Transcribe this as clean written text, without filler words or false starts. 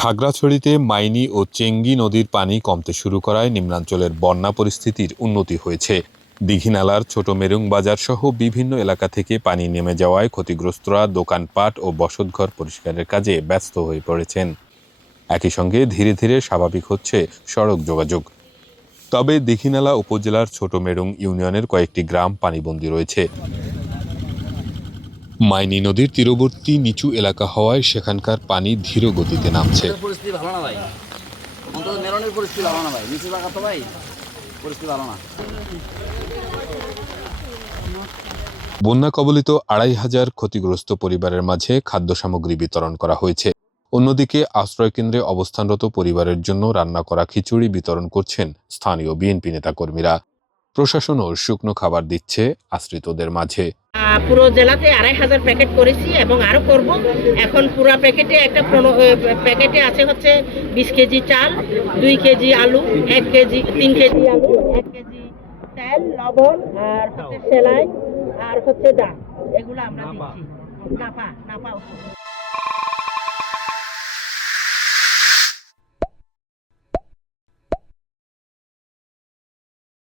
খাগড়াছড়িতে মাইনী ও Changi নদীর পানি কমতে শুরু করায় নিম্নাঞ্চলের বন্যা পরিস্থিতির উন্নতি হয়েছে। দীঘিনালার ছোট মেরুং বাজার সহ বিভিন্ন এলাকা থেকে পানি নেমে যাওয়ায় ক্ষতিগ্রস্তরা দোকানপাট ও বসতঘর পরিষ্কারের কাজে ব্যস্ত হয়ে পড়েছেন। একই সঙ্গে ধীরে ধীরে স্বাভাবিক হচ্ছে সড়ক যোগাযোগ। তবে দীঘিনালা উপজেলার ছোট মেরুং ইউনিয়নের কয়েকটি গ্রাম পানিবন্দী রয়েছে। মাইনী নদীর তীরবর্তী নিচু এলাকা হওয়ায় সেখানকার পানি ধীর গতিতে নামছে। বন্যা কবলিত ২৫০০ ক্ষতিগ্রস্ত পরিবারের মাঝে খাদ্য সামগ্রী বিতরণ করা হয়েছে। অন্যদিকে আশ্রয়কেন্দ্রে অবস্থানরত পরিবারের জন্য রান্না করা খিচুড়ি বিতরণ করছেন স্থানীয় বিএনপি নেতাকর্মীরা। প্রশাসনও শুকনো খাবার দিচ্ছে আশ্রিতদের মাঝে। পুরো জেলাতে ২৫০০ প্যাকেট করেছি এবং আরো করব। এখন পুরো প্যাকেটে প্যাকেটে আছে হচ্ছে 20 কেজি চাল, 2 কেজি আলু, 1 কেজি 3 কেজি আলু, 1 কেজি তেল, লবণ, আর হচ্ছে সেলাই, আর হচ্ছে ডাল। এগুলো আমরা দিচ্ছি। নাপা